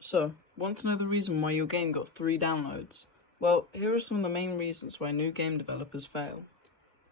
So, want to know the reason why your game got 3 downloads? Well, here are some of the main reasons why new game developers fail.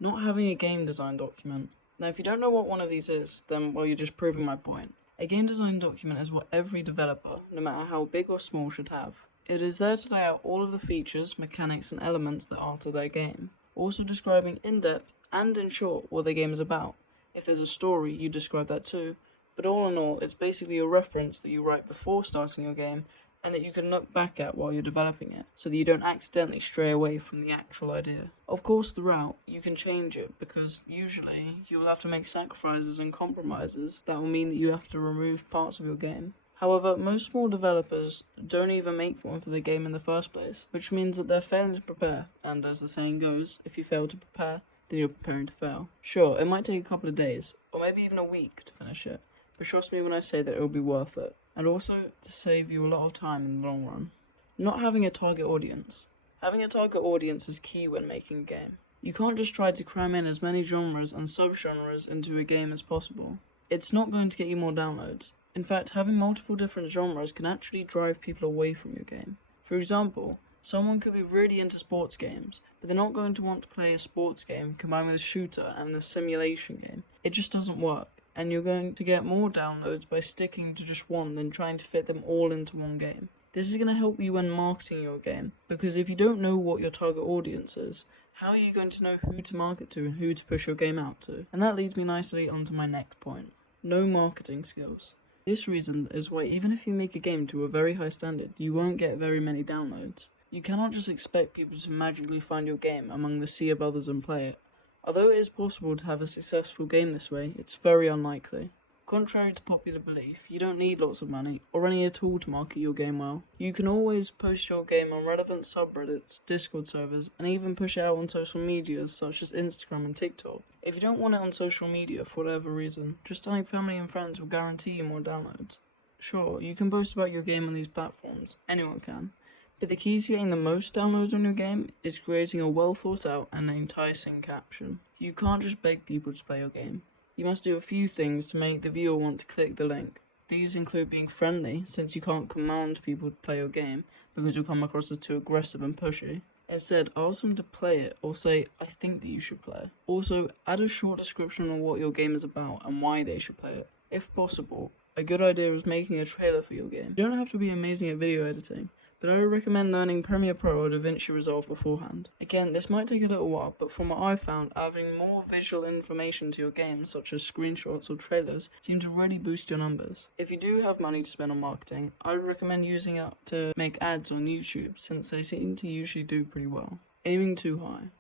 Not having a game design document. Now, if you don't know what one of these is, then, well, you're just proving my point. A game design document is what every developer, no matter how big or small, should have. It is there to lay out all of the features, mechanics, and elements that are to their game, also describing in depth and in short what the game is about. If there's a story, you describe that too. But all in all, it's basically a reference that you write before starting your game and that you can look back at while you're developing it, so that you don't accidentally stray away from the actual idea. Of course, throughout, you can change it, because usually you will have to make sacrifices and compromises that will mean that you have to remove parts of your game. However, most small developers don't even make one for the game in the first place, which means that they're failing to prepare, and as the saying goes, if you fail to prepare, then you're preparing to fail. Sure, it might take a couple of days, or maybe even a week to finish it, but trust me when I say that it will be worth it, and also to save you a lot of time in the long run. Not having a target audience. Having a target audience is key when making a game. You can't just try to cram in as many genres and subgenres into a game as possible. It's not going to get you more downloads. In fact, having multiple different genres can actually drive people away from your game. For example, someone could be really into sports games, but they're not going to want to play a sports game combined with a shooter and a simulation game. It just doesn't work, and you're going to get more downloads by sticking to just one than trying to fit them all into one game. This is going to help you when marketing your game, because if you don't know what your target audience is, how are you going to know who to market to and who to push your game out to? And that leads me nicely onto my next point. No marketing skills. This reason is why even if you make a game to a very high standard, you won't get very many downloads. You cannot just expect people to magically find your game among the sea of others and play it. Although it is possible to have a successful game this way, it's very unlikely. Contrary to popular belief, you don't need lots of money, or any at all to market your game well. You can always post your game on relevant subreddits, Discord servers, and even push it out on social medias such as Instagram and TikTok. If you don't want it on social media for whatever reason, just telling family and friends will guarantee you more downloads. Sure, you can boast about your game on these platforms, anyone can. But the key to getting the most downloads on your game is creating a well thought out and enticing caption. You can't just beg people to play your game. You must do a few things to make the viewer want to click the link. These include being friendly, since you can't command people to play your game because you'll come across as too aggressive and pushy. Instead, ask them to play it or say, I think that you should play it. Also, add a short description on what your game is about and why they should play it. If possible, a good idea is making a trailer for your game. You don't have to be amazing at video editing, but I would recommend learning Premiere Pro or DaVinci Resolve beforehand. Again, this might take a little while, but from what I've found, adding more visual information to your game, such as screenshots or trailers, seem to really boost your numbers. If you do have money to spend on marketing, I would recommend using it to make ads on YouTube, since they seem to usually do pretty well. Aiming too high.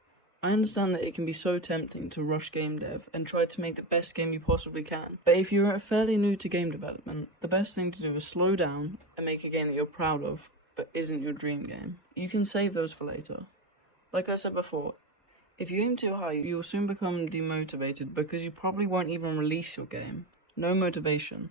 I understand that it can be so tempting to rush game dev and try to make the best game you possibly can, but if you're fairly new to game development, the best thing to do is slow down and make a game that you're proud of, but isn't your dream game. You can save those for later. Like I said before, if you aim too high, you'll soon become demotivated because you probably won't even release your game. No motivation.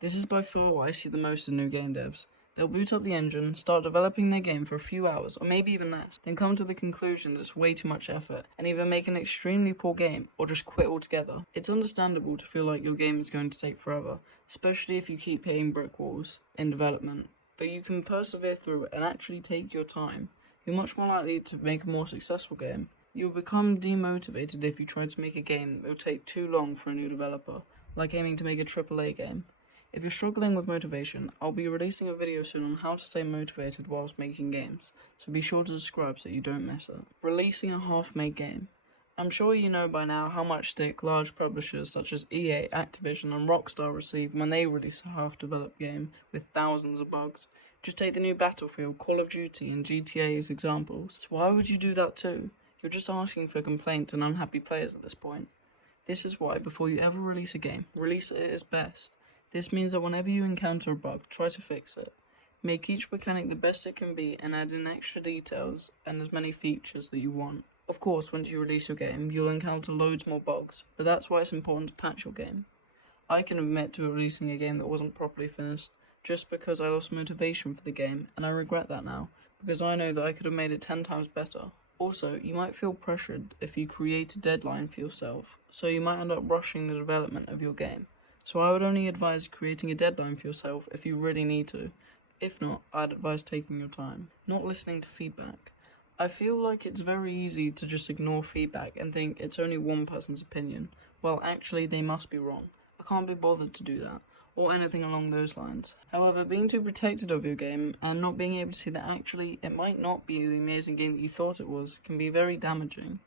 This is by far what I see the most in new game devs. They'll boot up the engine, start developing their game for a few hours, or maybe even less, then come to the conclusion that it's way too much effort, and either make an extremely poor game, or just quit altogether. It's understandable to feel like your game is going to take forever, especially if you keep hitting brick walls in development. But you can persevere through it and actually take your time. You're much more likely to make a more successful game. You'll become demotivated if you try to make a game that will take too long for a new developer, like aiming to make a AAA game. If you're struggling with motivation, I'll be releasing a video soon on how to stay motivated whilst making games, so be sure to subscribe so you don't miss it. Releasing a half-made game. I'm sure you know by now how much stick large publishers such as EA, Activision and Rockstar receive when they release a half-developed game with thousands of bugs. Just take the new Battlefield, Call of Duty and GTA as examples. So why would you do that too? You're just asking for complaints and unhappy players at this point. This is why, before you ever release a game, release it as best. This means that whenever you encounter a bug, try to fix it. Make each mechanic the best it can be and add in extra details and as many features that you want. Of course, once you release your game, you'll encounter loads more bugs, but that's why it's important to patch your game. I can admit to releasing a game that wasn't properly finished, just because I lost motivation for the game, and I regret that now, because I know that I could have made it 10 times better. Also, you might feel pressured if you create a deadline for yourself, so you might end up rushing the development of your game. So I would only advise creating a deadline for yourself if you really need to, If not, I'd advise taking your time, not listening to feedback. I feel like it's very easy to just ignore feedback and think it's only one person's opinion. Well, actually, they must be wrong. I can't be bothered to do that, or anything along those lines. However, being too protected of your game and not being able to see that actually it might not be the amazing game that you thought it was can be very damaging.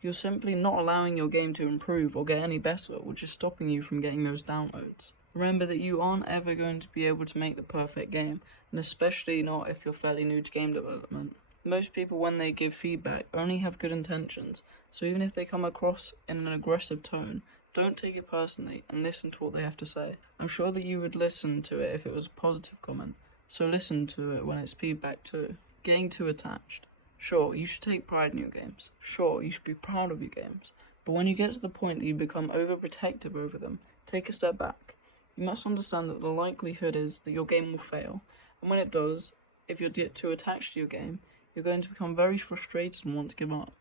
You're simply not allowing your game to improve or get any better, which is stopping you from getting those downloads. Remember that you aren't ever going to be able to make the perfect game, and especially not if you're fairly new to game development. Most people, when they give feedback, only have good intentions, so even if they come across in an aggressive tone, don't take it personally and listen to what they have to say. I'm sure that you would listen to it if it was a positive comment, so listen to it when it's feedback too. Getting too attached. Sure, you should take pride in your games. Sure, you should be proud of your games. But when you get to the point that you become overprotective over them, take a step back. You must understand that the likelihood is that your game will fail, and when it does, if you get too attached to your game, you're going to become very frustrated and want to give up.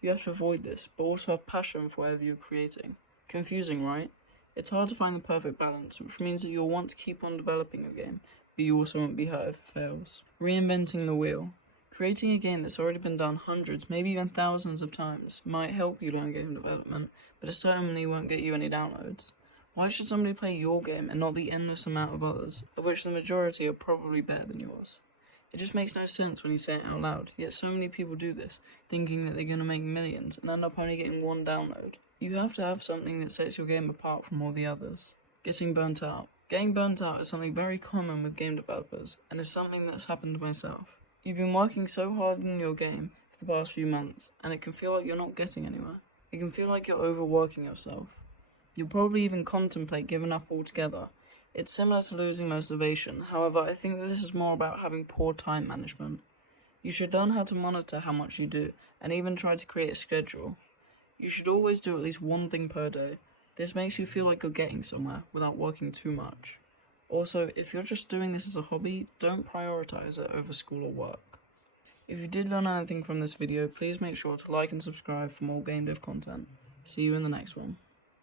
You have to avoid this, but also have passion for whatever you're creating. Confusing, right? It's hard to find the perfect balance, which means that you'll want to keep on developing your game, but you also won't be hurt if it fails. Reinventing the wheel. Creating a game that's already been done hundreds, maybe even thousands of times, might help you learn game development, but it certainly won't get you any downloads. Why should somebody play your game and not the endless amount of others, of which the majority are probably better than yours? It just makes no sense when you say it out loud, yet so many people do this, thinking that they're going to make millions and end up only getting one download. You have to have something that sets your game apart from all the others. Getting burnt out. Getting burnt out is something very common with game developers, and is something that's happened to myself. You've been working so hard in your game for the past few months, and it can feel like you're not getting anywhere. It can feel like you're overworking yourself. You'll probably even contemplate giving up altogether. It's similar to losing motivation, however, I think that this is more about having poor time management. You should learn how to monitor how much you do, and even try to create a schedule. You should always do at least one thing per day. This makes you feel like you're getting somewhere, without working too much. Also, if you're just doing this as a hobby, don't prioritize it over school or work. If you did learn anything from this video, please make sure to like and subscribe for more game dev content. See you in the next one.